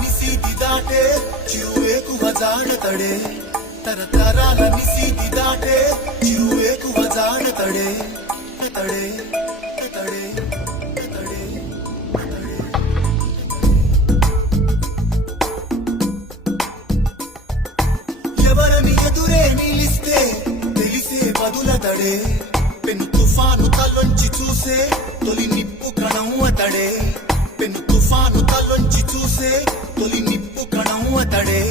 నిశీది దాటే చిరువేకువ జాడతడే తరతరాల నిశీది దాటే చిరువేకువ జాడతడే తడే తడే తడే ఎవరని ఎదురే నిలిస్తే తెలిసే బదులతడే పెను తుఫాను తలొంచి చూసే తొలి నిప్పు కణం అతడే పెను తుఫాను తలొంచి చూసే తొలి నిప్పు కణం అతడే